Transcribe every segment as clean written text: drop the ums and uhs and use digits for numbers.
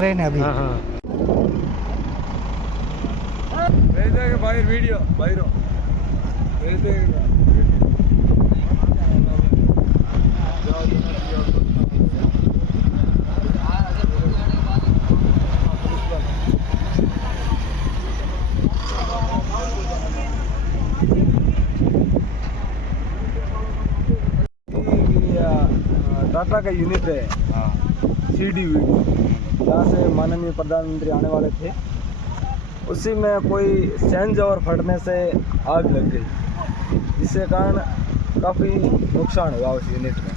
Train है अभी। हाँ हाँ बाहर वीडियो बाहर टाटा का यूनिट है CD वीडियो, जहाँ से माननीय प्रधानमंत्री आने वाले थे, उसी में कोई सेंज और फटने से आग लग गई, जिसके कारण काफ़ी नुकसान हुआ उस यूनिट में,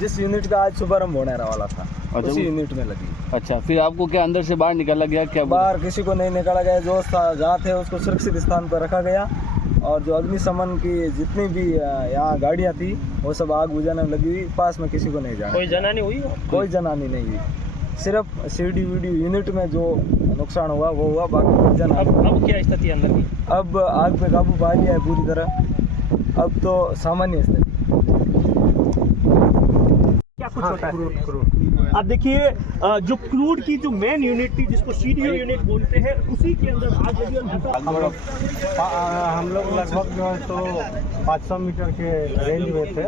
जिस यूनिट का आज शुभारंभ होने वाला था। अच्छा, उसी यूनिट में लगी। अच्छा, फिर आपको क्या अंदर से बाहर निकाला गया क्या? बाहर किसी को नहीं निकाला गया, जो जहाँ थे उसको सुरक्षित स्थान पर रखा गया, और जो अग्निशमन की जितनी भी यहाँ गाड़ियाँ थी वो सब आग बुझाने में लगी हुई, पास में किसी को नहीं जाना। कोई जनानी हुई? कोई जनानी नहीं हुई, सिर्फ CD वीडियो यूनिट में जो नुकसान हुआ वो हुआ, बाकी कोई जनानी। अब क्या स्थिति अंदर की? अब आग पे काबू पा लिया है पूरी तरह, अब तो सामान्य स्थिति। क्या कुछ होता है? अब देखिए, जो क्रूड की जो मेन यूनिट थी, जिसको CDO यूनिट बोलते हैं, उसी के अंदर आग लगी और हम लोग लगभग जो है तो 500 मीटर के रेंज में थे,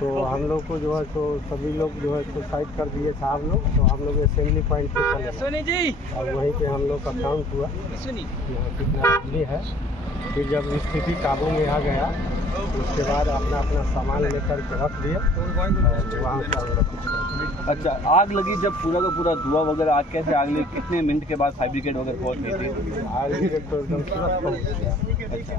तो हम लोग को जो है तो सभी लोग जो है तो साइड कर दिए साहब लोग, तो हम लोग असेंबली पॉइंट पे चले और वहीं पे हम लोग का काउंट हुआ यहाँ कितना आदमी है। फिर जब स्थिति काबू में आ गया उसके बाद अपना अपना सामान लेकर के रख दिए वहाँ से। अच्छा, आग लगी जब पूरा का पूरा धुआं वगैरह आग कैसे आग लगी? कितने मिनट के बाद फायर ब्रिगेड वगैरह पहुँच गई थी? आग तो एकदम तुरंत पहुँच गया। अच्छा,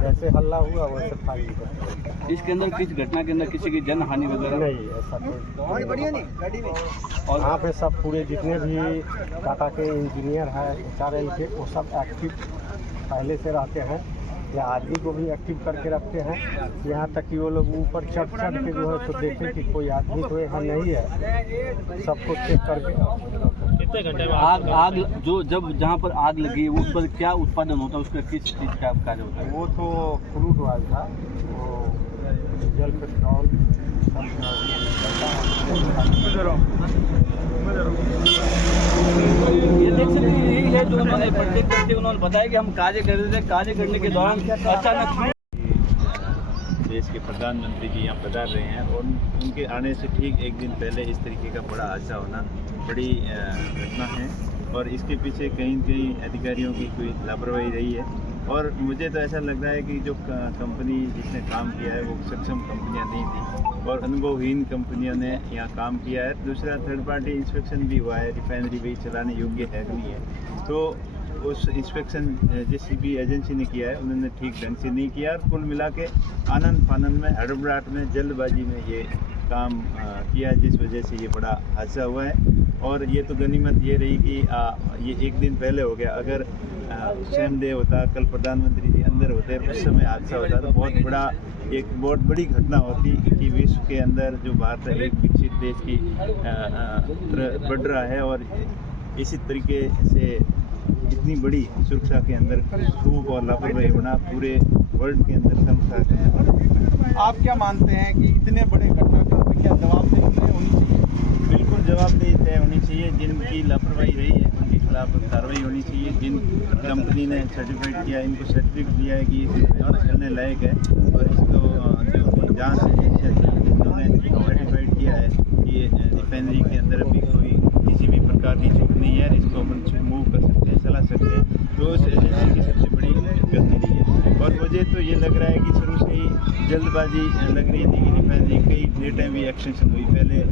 जैसे हल्ला हुआ वैसे फायर ब्रिगेड। इसके अंदर किस घटना के अंदर किसी की जन हानि वगैरह नहीं, ऐसा कोई। और यहाँ पे सब पूरे जितने भी टाटा के इंजीनियर हैं HRL के, वो सब एक्टिव पहले से रहते हैं, या आदमी को भी एक्टिव करके रखते हैं, यहाँ तक कि वो लोग ऊपर चढ़ के जो है तो देखें कि कोई आदमी तो यहाँ नहीं है, सबको चेक करके। कितने घंटे में आग जो जब जहाँ पर आग लगी उस पर क्या उत्पादन होता है, उसका किस चीज़ का कार्य होता है? वो तो क्रूड ऑयल था, वो डीजल पेट्रोल ये देख सकते हैं, यही है जो उन्होंने प्रत्येक करते उन्होंने बताया कि हम कार्य कर रहे थे, कार्य करने के दौरान अचानक देश के प्रधानमंत्री जी यहाँ पधार रहे हैं, और उनके आने से ठीक एक दिन पहले इस तरीके का बड़ा हादसा होना बड़ी घटना है, और इसके पीछे कहीं न कहीं अधिकारियों की कोई लापरवाही रही है। और मुझे तो ऐसा लग रहा है कि जो कंपनी जिसने काम किया है वो सक्षम कंपनियां नहीं थी, और अनुभवहीन कंपनियों ने यहाँ काम किया है। दूसरा, थर्ड पार्टी इंस्पेक्शन भी हुआ है, रिफाइनरी भी चलाने योग्य है नहीं है, तो उस इंस्पेक्शन जिस भी एजेंसी ने किया है उन्होंने ठीक ढंग से नहीं किया, और कुल मिला के आनंद फानंद में, हड़बड़ाहट में, जल्दबाजी में ये काम किया, जिस वजह से ये बड़ा हादसा हुआ है। और ये तो गनीमत ये रही कि ये एक दिन पहले हो गया, अगर सेम डे होता, कल प्रधानमंत्री जी अंदर होते, उस समय हादसा होता तो बहुत बड़ी घटना होती कि विश्व के अंदर जो भारत है एक विकसित देश की बढ़ रहा है, और इसी तरीके से इतनी बड़ी सुरक्षा के अंदर चूक और लापरवाही होना पूरे वर्ल्ड के अंदर कम। आप क्या मानते हैं कि इतने बड़े घटनाक्रम पर क्या जवाबदेही होनी चाहिए? बिल्कुल जवाबदेही तय होनी चाहिए, जिनकी लापरवाही रही है उनके खिलाफ कार्रवाई होनी चाहिए। जिन कंपनी ने सर्टिफाइड किया, इनको सर्टिफिकेट दिया है कि ये चलने लायक है, और इसको जो जांच एजेंसी जिन्होंने सर्टिफाइड किया है कि ये रिफाइनरी के अंदर अभी कोई किसी भी प्रकार की चूक नहीं है, इसको अपन मूव कर सकते हैं, चला सकते हैं, तो उस एजेंसी की सबसे बड़ी गलती रही है। और मुझे तो ये लग रहा है कि शुरू से ही जल्दबाजी लग रही थी कि रिफाइनरी कई डेटा भी एक्सटेंशन हुई, पहले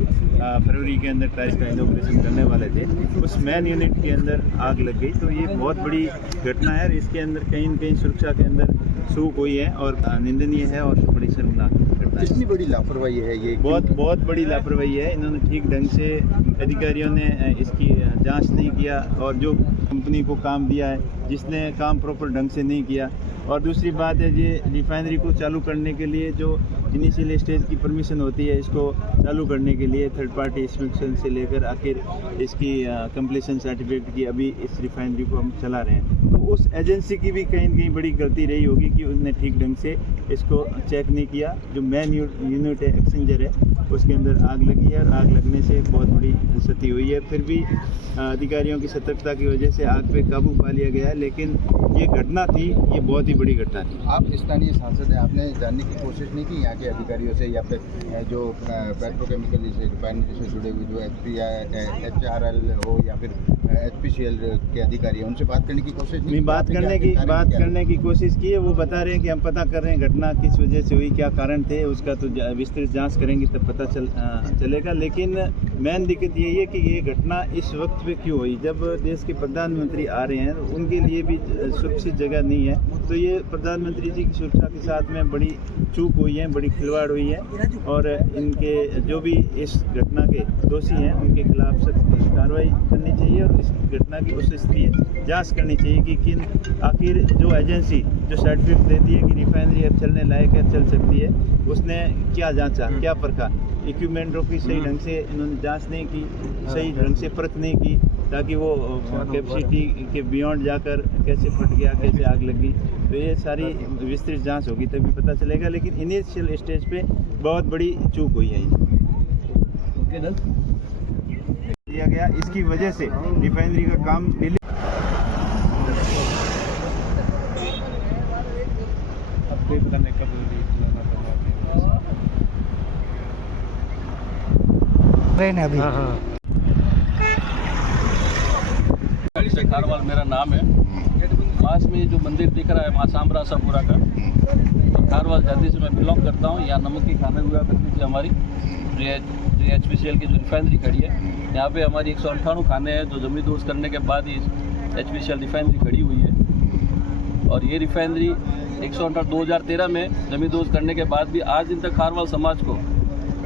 फरवरी के अंदर टाइल्स का इनॉग्रेशन करने वाले थे, उस मेन यूनिट के अंदर आग लग गई, तो ये बहुत बड़ी घटना है। इसके अंदर कहीं न कहीं सुरक्षा के अंदर चूक हुई है और निंदनीय है, और बड़ी शर्मनाक घटना है। कितनी बड़ी लापरवाही है ये? बहुत बड़ी लापरवाही है। इन्होंने ठीक ढंग से, अधिकारियों ने इसकी जांच नहीं किया, और जो कंपनी को काम दिया है जिसने काम प्रॉपर ढंग से नहीं किया। और दूसरी बात है, ये रिफाइनरी को चालू करने के लिए जो इनिशियल स्टेज की परमिशन होती है, इसको चालू करने के लिए थर्ड पार्टी इंस्पेक्शन से लेकर आखिर इसकी कंप्लीशन सर्टिफिकेट की अभी इस रिफाइनरी को हम चला रहे हैं, तो उस एजेंसी की भी कहीं न कहीं बड़ी गलती रही होगी कि उसने ठीक ढंग से इसको चेक नहीं किया। जो मेन यूनिट है, एक्सचेंजर है, उसके अंदर आग लगी है और आग लगने से बहुत बड़ी क्षति हुई है। फिर भी अधिकारियों की सतर्कता की वजह से आग पे काबू पा लिया गया है, लेकिन ये घटना थी, ये बहुत ही बड़ी घटना थी। आप स्थानीय सांसद हैं, आपने जानने की कोशिश नहीं की यहाँ के अधिकारियों से या फिर जो पेट्रोकेमिकल से रिफाइनरी से जुड़े हुए जो HRL हो या फिर HPCL के अधिकारी हैं, उनसे बात करने की कोशिश नहीं? बात करने की कोशिश की है। वो बता रहे हैं कि हम पता कर रहे हैं घटना किस वजह से हुई, क्या कारण थे, उसका तो विस्तृत जांच करेंगे तब पता चलेगा। लेकिन मेन दिक्कत यही है कि ये घटना इस वक्त पे क्यों हुई, जब देश के प्रधानमंत्री आ रहे हैं, उनके लिए भी सुरक्षित जगह नहीं है। तो ये प्रधानमंत्री जी की सुरक्षा के साथ में बड़ी चूक हुई है, बड़ी खिलवाड़ हुई है, और इनके जो भी इस घटना के दोषी हैं उनके खिलाफ सख्त कार्रवाई करनी चाहिए और इस घटना की उस स्तरीय जांच करनी चाहिए कि किन आखिर जो एजेंसी जो सर्टिफिकेट देती है कि रिफाइनरी अब चलने लायक है, चल सकती है, उसने क्या जांचा, क्या परखा, इक्विपमेंटों की सही ढंग से इन्होंने जांच नहीं की, सही ढंग से परख नहीं की, ताकि वो कैपेसिटी के बियॉन्ड जाकर कैसे फट गया, कैसे आग लगी। तो ये सारी विस्तृत जांच होगी तभी पता चलेगा, लेकिन इनिशियल स्टेज पे बहुत बड़ी चूक हुई है ये दिया गया। इसकी वजह से रिफाइनरी का काम डिले खारवाल मेरा नाम है। पास में जो मंदिर दिख रहा है माँ सांबरा सापुरा का, तो खारवाल जाति से मैं बिलोंग करता हूँ। यहाँ नमक की खाना हुआ करती थी हमारी HPCL की जो रिफाइनरी खड़ी है, यहाँ पे हमारी 198 खाने हैं जो जमीन दोस्त करने के बाद ही HPCL रिफाइनरी खड़ी हुई है। और ये रिफाइनरी 198 2013 में जमीन दोस्त करने के बाद भी आज दिन तक खारवाल समाज को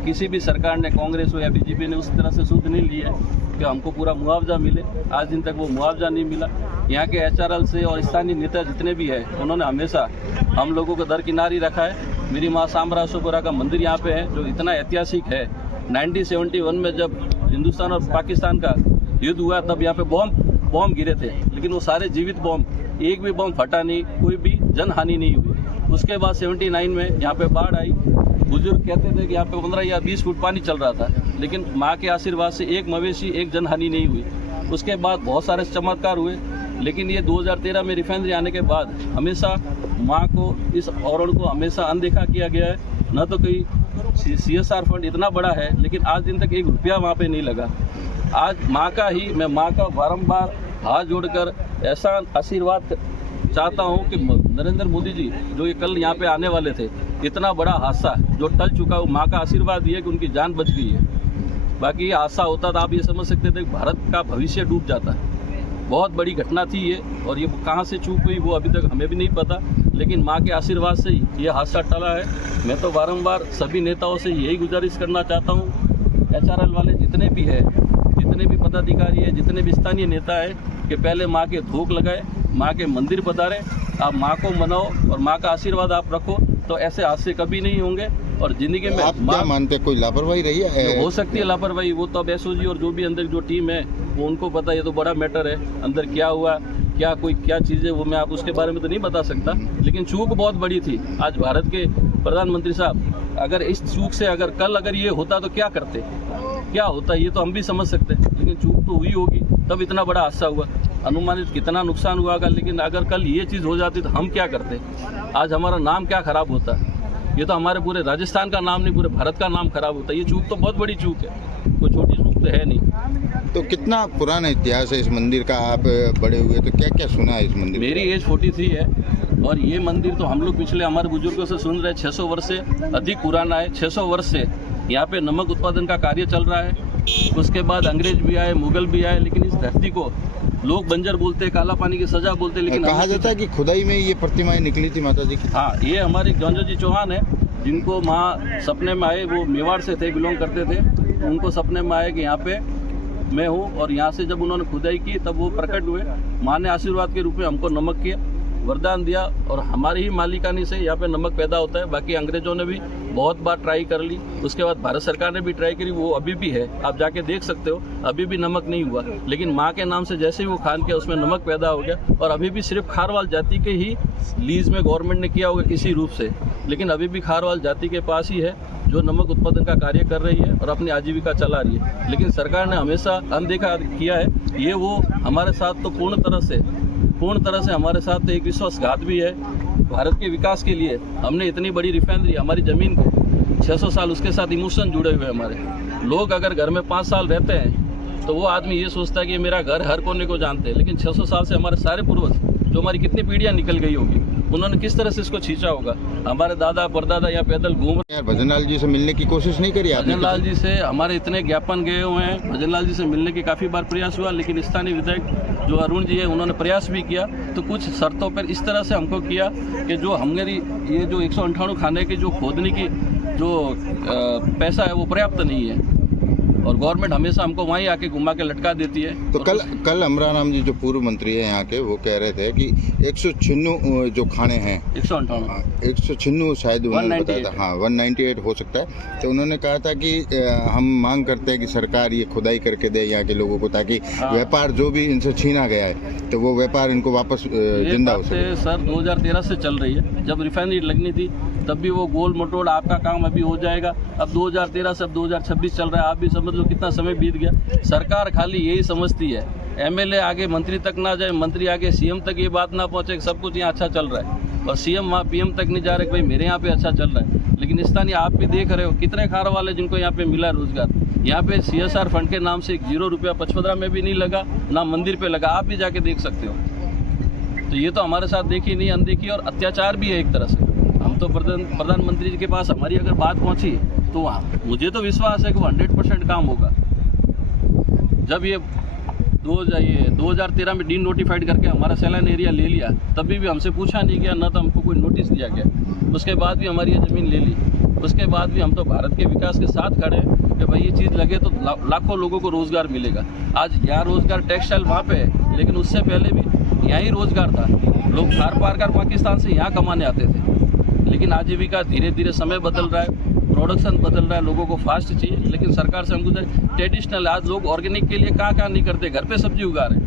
किसी भी सरकार ने, कांग्रेस हो या बीजेपी ने, उस तरह से सूद नहीं ली है कि हमको पूरा मुआवजा मिले। आज दिन तक वो मुआवजा नहीं मिला। यहाँ के HRL से और स्थानीय नेता जितने भी हैं, उन्होंने हमेशा हम लोगों को दरकिनारी रखा है। मेरी माँ सांबरा सापुरा का मंदिर यहाँ पे है जो इतना ऐतिहासिक है। 1971 में जब हिंदुस्तान और पाकिस्तान का युद्ध हुआ तब यहाँ पे बॉम्ब गिरे थे, लेकिन वो सारे जीवित बॉम्ब, एक भी बॉम्ब फटा नहीं, कोई भी जनहानि नहीं हुई। उसके बाद 79 में यहाँ पे बाढ़ आई। बुजुर्ग कहते थे कि यहाँ पे 15 या 20 फुट पानी चल रहा था, लेकिन माँ के आशीर्वाद से एक मवेशी, एक जनहानि नहीं हुई। उसके बाद बहुत सारे चमत्कार हुए, लेकिन ये 2013 में रिफाइनरी आने के बाद हमेशा माँ को, इस औरण को हमेशा अनदेखा किया गया है। न तो कोई CSR फंड इतना बड़ा है, लेकिन आज दिन तक 1 रुपया वहाँ पे नहीं लगा। आज मैं माँ का बारंबार हाथ जोड़कर ऐसा आशीर्वाद चाहता हूँ कि नरेंद्र मोदी जी जो ये कल यहाँ पे आने वाले थे, इतना बड़ा हादसा जो टल चुका, वो माँ का आशीर्वाद ये कि उनकी जान बच गई है। बाकी ये हादसा होता था, आप ये समझ सकते थे कि भारत का भविष्य डूब जाता है। बहुत बड़ी घटना थी ये, और ये कहाँ से चूक हुई वो अभी तक हमें भी नहीं पता, लेकिन माँ के आशीर्वाद से ये हादसा टला है। मैं तो बारंबार सभी नेताओं से यही गुजारिश करना चाहता हूँ, HRL वाले जितने भी है, जितने भी पदाधिकारी है, जितने भी स्थानीय नेता है, कि पहले माँ के धूप लगाए, माँ के मंदिर पधारे, आप माँ को मनाओ और माँ का आशीर्वाद आप रखो, तो ऐसे हादसे कभी नहीं होंगे। और जिंदगी में आप क्या मानते, कोई लापरवाही रही है? हो सकती है लापरवाही, वो तो अब SOG और जो भी अंदर जो टीम है वो उनको पता, ये तो बड़ा मैटर है, अंदर क्या हुआ, क्या चीज़ें, वो मैं आप उसके बारे में तो नहीं बता सकता, लेकिन चूक बहुत बड़ी थी। आज भारत के प्रधानमंत्री साहब अगर इस चूक से कल ये होता तो क्या करते, क्या होता, ये तो हम भी समझ सकते हैं, लेकिन चूक तो हुई होगी तब इतना बड़ा हादसा हुआ। अनुमानित कितना नुकसान हुआ होगा, लेकिन अगर कल ये चीज़ हो जाती तो हम क्या करते, आज हमारा नाम क्या खराब होता। ये तो हमारे पूरे राजस्थान का नाम नहीं, पूरे भारत का नाम खराब होता है। ये चूक तो बहुत बड़ी चूक है, कोई छोटी चूक तो है नहीं। तो कितना पुराना इतिहास है इस मंदिर का, आप बड़े हुए तो क्या क्या सुना है इस मंदिर? मेरी एज 43 है, और ये मंदिर तो हम लोग पिछले हमारे बुजुर्गों से सुन रहे 600 वर्ष से अधिक पुराना है। 600 वर्ष से यहाँ पे नमक उत्पादन का कार्य चल रहा है। उसके बाद अंग्रेज भी आए, मुगल भी आए, लेकिन इस धरती को लोग बंजर बोलते, काला पानी की सजा बोलते, लेकिन कहा जाता है कि खुदाई में ये प्रतिमाएं निकली थी माता जी की। हाँ, ये हमारे गंजो जी चौहान है, जिनको माँ सपने में आए, वो मेवाड़ से थे, बिलोंग करते थे, तो उनको सपने में आए कि यहाँ पे मैं हूँ, और यहाँ से जब उन्होंने खुदाई की तब वो प्रकट हुए। माँ ने आशीर्वाद के रूप में हमको नमक के वरदान दिया, और हमारी ही मालिकानी से यहाँ पे नमक पैदा होता है। बाकी अंग्रेजों ने भी बहुत बार ट्राई कर ली, उसके बाद भारत सरकार ने भी ट्राई करी, वो अभी भी है, आप जाके देख सकते हो, अभी भी नमक नहीं हुआ। लेकिन माँ के नाम से जैसे ही वो खान किया उसमें नमक पैदा हो गया, और अभी भी सिर्फ खारवाल जाति के ही लीज में गवर्नमेंट ने किया होगा किसी रूप से, लेकिन अभी भी खारवाल जाति के पास ही है जो नमक उत्पादन का कार्य कर रही है और अपनी आजीविका चला रही है। लेकिन सरकार ने हमेशा अनदेखा किया है। ये वो हमारे साथ तो पूर्ण तरह से हमारे साथ एक विश्वासघात भी है। भारत के विकास के लिए हमने इतनी बड़ी रिफाइनरी, हमारी ज़मीन को 600 साल उसके साथ इमोशन जुड़े हुए हैं हमारे। लोग अगर घर में 5 साल रहते हैं तो वो आदमी ये सोचता है कि मेरा घर हर कोने को जानते हैं, लेकिन 600 साल से हमारे सारे पूर्वज, जो हमारी कितनी पीढ़ियाँ निकल गई होगी, उन्होंने किस तरह से इसको खींचा होगा। हमारे दादा परदादा यहाँ पैदल घूम रहे। यार भजनलाल जी से मिलने की कोशिश नहीं करी आपने? भजनलाल जी से हमारे इतने ज्ञापन गए हुए हैं, भजनलाल जी से मिलने की काफ़ी बार प्रयास हुआ, लेकिन स्थानीय विधायक जो अरुण जी है उन्होंने प्रयास भी किया, तो कुछ शर्तों पर इस तरह से हमको किया कि जो हमारी ये जो 198 खाने की जो खोदने की जो पैसा है वो पर्याप्त नहीं है, और गवर्नमेंट हमेशा हमको वहीं आके घुमा के लटका देती है। तो कल अमराराम जी जो पूर्व मंत्री है यहाँ के, वो कह रहे थे कि 196 जो खाने हैं, 196 शायद उन्होंने बताया था, हाँ 198 हो सकता है। तो उन्होंने कहा था कि हम मांग करते हैं कि सरकार ये खुदाई करके दे यहाँ के लोगों को, ताकि व्यापार जो भी इनसे छीना गया है तो वो व्यापार इनको वापस जिंदा हो सके। सर 2013 से चल रही है, जब रिफाइनरी लगनी थी तब भी वो गोल मटोड़ आपका काम अभी हो जाएगा। अब 2013 से अब 2026 चल रहा है, आप भी समझ लो कितना समय बीत गया। सरकार खाली यही समझती है, एमएलए आगे मंत्री तक ना जाए, मंत्री आगे सीएम तक ये बात ना पहुंचे सब कुछ यहाँ अच्छा चल रहा है, और सीएम वहाँ पीएम तक नहीं जा रहे भाई मेरे यहाँ पे अच्छा चल रहा है। लेकिन स्थानीय आप भी देख रहे हो कितने खार वाले जिनको यहाँ पे मिला रोजगार। यहाँ पे CSR फंड के नाम से 0 रुपया पचपदरा में भी नहीं लगा, ना मंदिर पे लगा, आप भी जाके देख सकते हो। तो ये तो हमारे साथ देखी नहीं, अनदेखी और अत्याचार भी है एक तरह से। हम तो प्रधानमंत्री जी के पास हमारी अगर बात पहुंची तो वहाँ मुझे तो विश्वास है कि वो 100% काम होगा। जब ये 2013 में डी नोटिफाइड करके हमारा सैलान एरिया ले लिया, तभी भी हमसे पूछा नहीं गया, ना तो हमको कोई नोटिस दिया गया। उसके बाद भी हमारी ये ज़मीन ले ली, उसके बाद भी हम तो भारत के विकास के साथ खड़े हैं कि भाई ये चीज़ लगे तो लाखों लोगों को रोज़गार मिलेगा। आज यहाँ रोज़गार टेक्सटाइल वहाँ पे है, लेकिन उससे पहले भी यहाँ ही रोज़गार था। लोग खार पार कर पाकिस्तान से यहाँ कमाने आते थे, लेकिन आजीविका धीरे धीरे समय बदल रहा है, प्रोडक्शन बदल रहा है, लोगों को फास्ट चाहिए। लेकिन सरकार से हमको ट्रेडिशनल, आज लोग ऑर्गेनिक के लिए कहाँ नहीं करते, घर पे सब्जी उगा रहे हैं।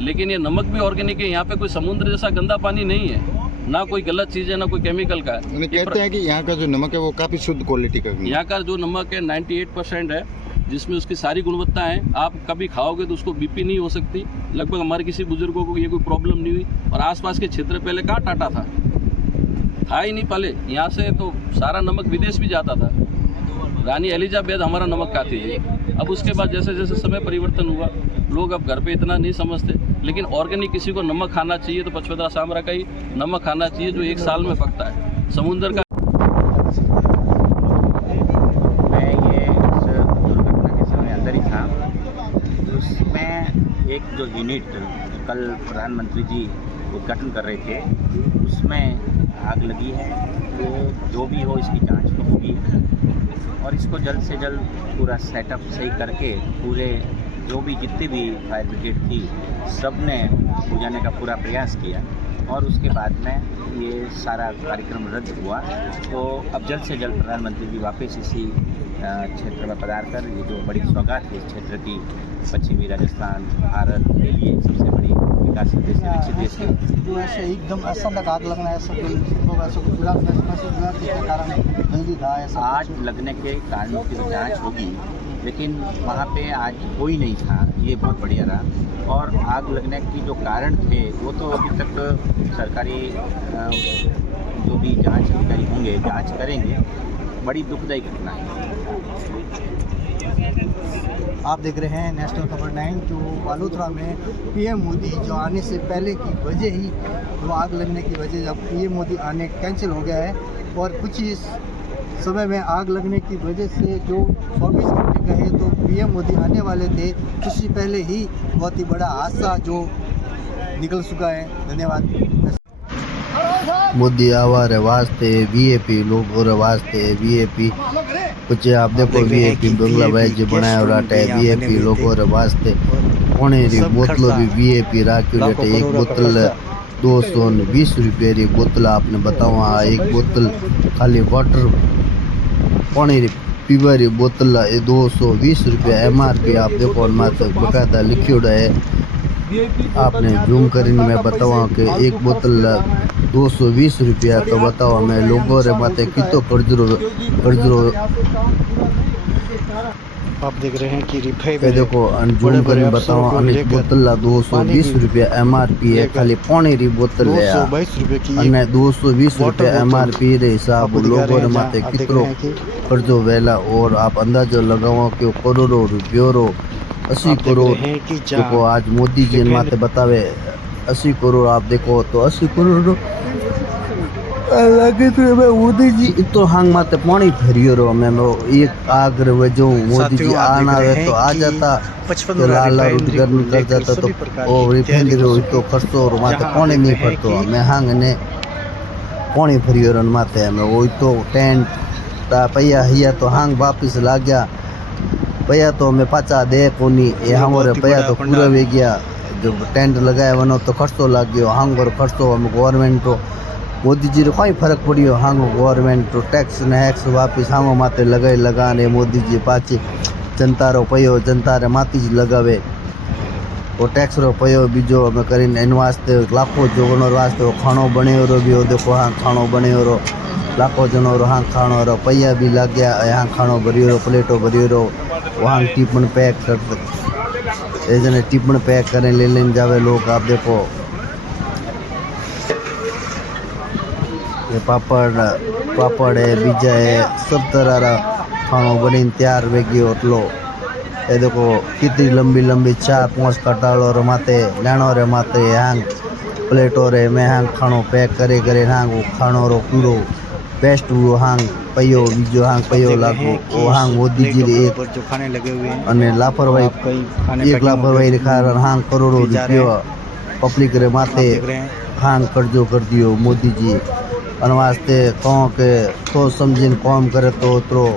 लेकिन ये नमक भी ऑर्गेनिक है, यहाँ पे कोई समुद्र जैसा गंदा पानी नहीं है, ना कोई गलत चीज़ है, ना कोई केमिकल का है। कहते हैं कि यहाँ का जो नमक है वो काफ़ी शुद्ध क्वालिटी का, यहाँ का जो नमक है 98% है, जिसमें उसकी सारी गुणवत्ता है। आप कभी खाओगे तो उसको बीपी नहीं हो सकती। लगभग हमारे किसी बुजुर्गों को ये कोई प्रॉब्लम नहीं हुई। और आसपास के क्षेत्र पहले कहाँ टाटा था ही नहीं, पहले यहाँ से तो सारा नमक विदेश भी जाता था। रानी एलिजाबेथ हमारा नमक खाती थी। अब उसके बाद जैसे जैसे समय परिवर्तन हुआ, लोग अब घर पे इतना नहीं समझते, लेकिन ऑर्गेनिक किसी को नमक खाना चाहिए तो पचपदरा सांबरा का ही नमक खाना चाहिए, जो 1 साल में पकता है। समुद्र का मैं ये इस दुर्घटना के समय अंदर ही था, उसमें एक जो यूनिट कल प्रधानमंत्री जी उद्घाटन कर रहे थे उसमें आग लगी है। ये जो भी हो इसकी जांच तो होगी, और इसको जल्द से जल्द पूरा सेटअप सही करके पूरे जो भी जितने भी फायर ब्रिगेड थी सब ने बुझाने का पूरा प्रयास किया, और उसके बाद में ये सारा कार्यक्रम रद्द हुआ। तो अब जल्द से जल्द प्रधानमंत्री जी वापस इसी क्षेत्र में पधार कर ये जो बड़ी सौगात है इस क्षेत्र की, पश्चिमी राजस्थान भारत के लिए सबसे बड़ी विकासित देश है, विकसित देश है। जो ऐसे एकदम अचानक आग लगना, ऐसा कारण जल्दी था ऐसा? आज लगने के कारणों की जांच होगी, लेकिन वहाँ पे आज कोई नहीं था, ये बहुत बढ़िया रहा। और आग लगने की जो कारण थे वो तो अभी तक सरकारी जो भी जांच अधिकारी होंगे जांच करेंगे। बड़ी दुखदायी घटना है। आप देख रहे हैं नेशनल खबर 9। जो बालोतरा में पीएम मोदी जो आने से पहले की वजह ही, वो आग लगने की वजह जब पीएम मोदी आने कैंसिल हो गया है, और कुछ ही समय में आग लगने की वजह से जो 24 घंटे कहे तो पीएम मोदी आने वाले थे, उससे पहले ही बहुत ही बड़ा हादसा जो निकल चुका है। धन्यवाद। मोदी आवार वास्ते वीआईपी लोगों रे वास्ते वीआईपी कुछ आप देखो वीआईपी बांग्लादेश बनाया और आटा है वीआईपी लोगों रे वास्ते कोने री बोतलों भी वीआईपी राखी लेटे। एक बोतल 220 रुपये री बोतल आपने बताओ, एक बोतल खाली वाटर पानी पीवारी बोतल ये 220 रुपया MRP आप देखो मात्र बकायदा लिखियोड़ा है। आपने जूम करीने मैं बतावा कि एक बोतल 220 रुपया। तो बताओ मैं लोगों रे माते कितो कर्जरो आप देख रहे हैं कि रिफाई ये देखो जूम करीने बतावा अनेक बोतल 220 रुपया MRP है। खाली पानी री बोतल है 222 रुपए की अने 220 रुपया MRP रे हिसाब लोगों रे माते कितरो कर्जो वेला। और आप अंदाजो लगाओ कि करोड़ों रुपयों रो 80 करोड़ देखो आज मोदी जी माते बतावे 80 करोड़। आप देखो तो 80 करोड़ लगे तो मैं मोदी जी तो हांग माते पानी भरियो रो। मैं एक आगर वे जो मोदी जी आना है तो आ जाता तो लाल गर्मी कर जाता तो ओ रिफाइनरी हो तो खर्चो और माते पानी नहीं भरतो। मैं हांग ने पानी भरियो रो माते मैं वो तो टेंट ता पैया हिया तो हांग वापिस ला गया पैया तो मैं पाचा दे कोनी ये हमारे पैया तो पूरा वे गया। जो टेंट लगाया वनो तो खर्चो लग गयो हांग और खर्चो हम गवर्नमेंट तो मोदी जी कोई फर्क पड़ियो हांग गवर्नमेंट तो टैक्स ने एक्स वापिस हांग माते लगाने मोदी जी पाछे जनता रो पयो जनता रे माती जी लगावे वो टैक्स रो पयो बीजो हम करीने इन वास्ते लाखों जोगनो वास्ते खानो बन्यो रो भी देखो हाँ खानो बन्यो रो लाखों जनो रो हाँ खानो रो पैया भी लग गया यहाँ खानो भरियो रो प्लेटो भरियो रो वहाँ टिफिन पैक कर ए जने टिफिन पैक करें ले लेने जावे लोग। आप देखो ये पापड़ है बीजा है सब तरह रा खानो बनी तैयार वे गयो ओटलो। ये देखो कितनी लंबी लंबी 4-5 कटाड़ो रे माते लेनो रे माते यहाँ प्लेटो रे मैं यहाँ खानो पैक करे करे हाँ वो खानो रो पूरो बेस्ट वो हाँ पयो बीजो हाँ पयो लागो वो हाँ मोदी जी रे एक जो खाने लगे हुए हैं अने लापरवाही एक लापरवाही रे कारण हाँ करोड़ों रुपया पब्लिक रे माते हाँ कर्जो कर दियो मोदी जी। अन वास्ते कहूँ के सोच समझीने काम करे तो उतरो।